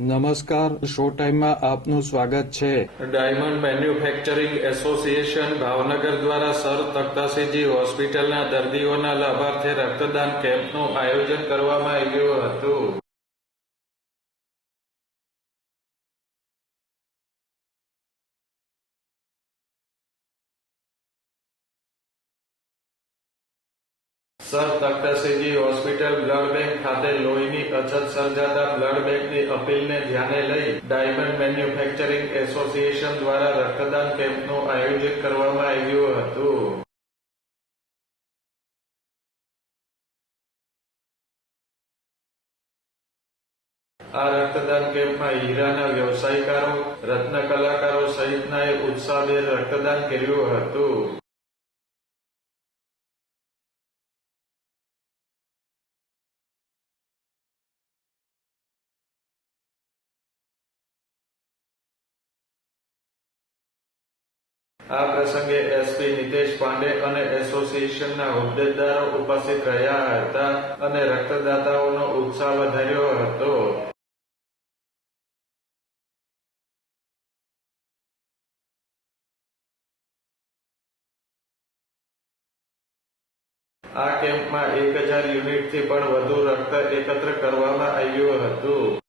નમસ્કાર, શો ટાઈમમાં આપનું સ્વાગત છે. ડાયમંડ મેન્યુફેક્ચરિંગ એસોસિએશન ભાવનગર દ્વારા સર તખ્તાસિંહજી હોસ્પિટલના દર્દીઓના લાભાર્થે રક્તદાન કેમ્પનું આયોજન કરવામાં આવ્યું હતું. સર તખ્તાસિંહજી હોસ્પિટલ બ્લડ બેંક ખાતે લોહીની અછત સર્જાતા બ્લડ બેંકની અપીલને ધ્યાને લઈ ડાયમંડ મેન્યુફેક્ચરિંગ એસોસિએશન દ્વારા રક્તદાન કેમ્પનું આયોજન કરવામાં આવ્યું હતું. આ રક્તદાન કેમ્પમાં હીરાના વ્યવસાયકારો, રત્ન કલાકારો સહિતનાએ ઉત્સાહભેર રક્તદાન કર્યું હતું. આ પ્રસંગે એસપી નિતેશ પાંડે અને એસોસિએશનના હોદ્દેદારો ઉપસ્થિત રહ્યા હતા અને રક્તદાતાઓનો ઉત્સાહ વધાર્યો હતો. આ કેમ્પમાં 1000 યુનિટથી પણ વધુ રક્ત એકત્ર કરવામાં આવ્યું હતું.